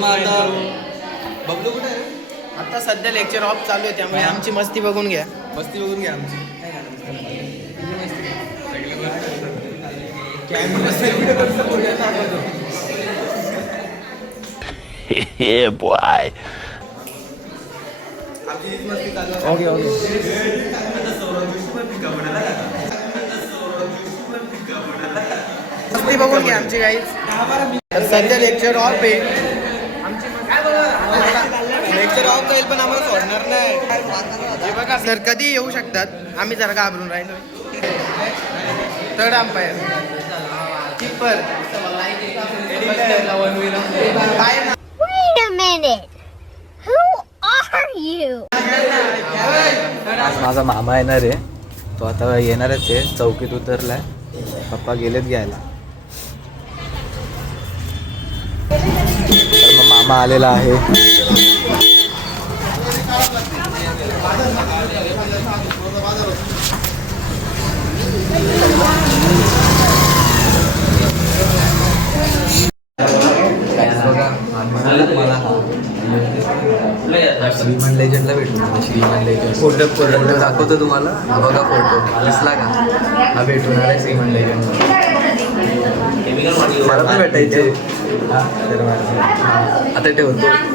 मग आता बबलू कुठे आहे? आता सध्या लेक्चर ऑफ चालू आहे त्यामुळे आमची मस्ती बघून घ्या. मस्ती बघून घ्या आमची. Yeah, boy. Okay okay. मस्ती बघून घ्या आमची गाईज. सध्या लेक्चर ऑफ आहे. लेक्चर ऑफ जाईल पण आम्हाला सोडणार नाही. हे बघा सर कधी येऊ शकतात. आम्ही जरा घाबरून राहिलो. Third umpire keeper Wait a minute. Who are you? आज माझा मामा येणार आहे. तो आता येणारच आहे. चौकीत उतरलाय. पप्पा गेलेत घ्यायला. तर मग मामा आलेला आहे. श्रीमान लेजंडला भेटून श्रीमान लेजंड फोटो दाखवतो तुम्हाला. हा बघा फोटो दिसला का? हा भेटून आहे श्रीमान लेजंड. मला पण भेटायचे. आता ठेवतो.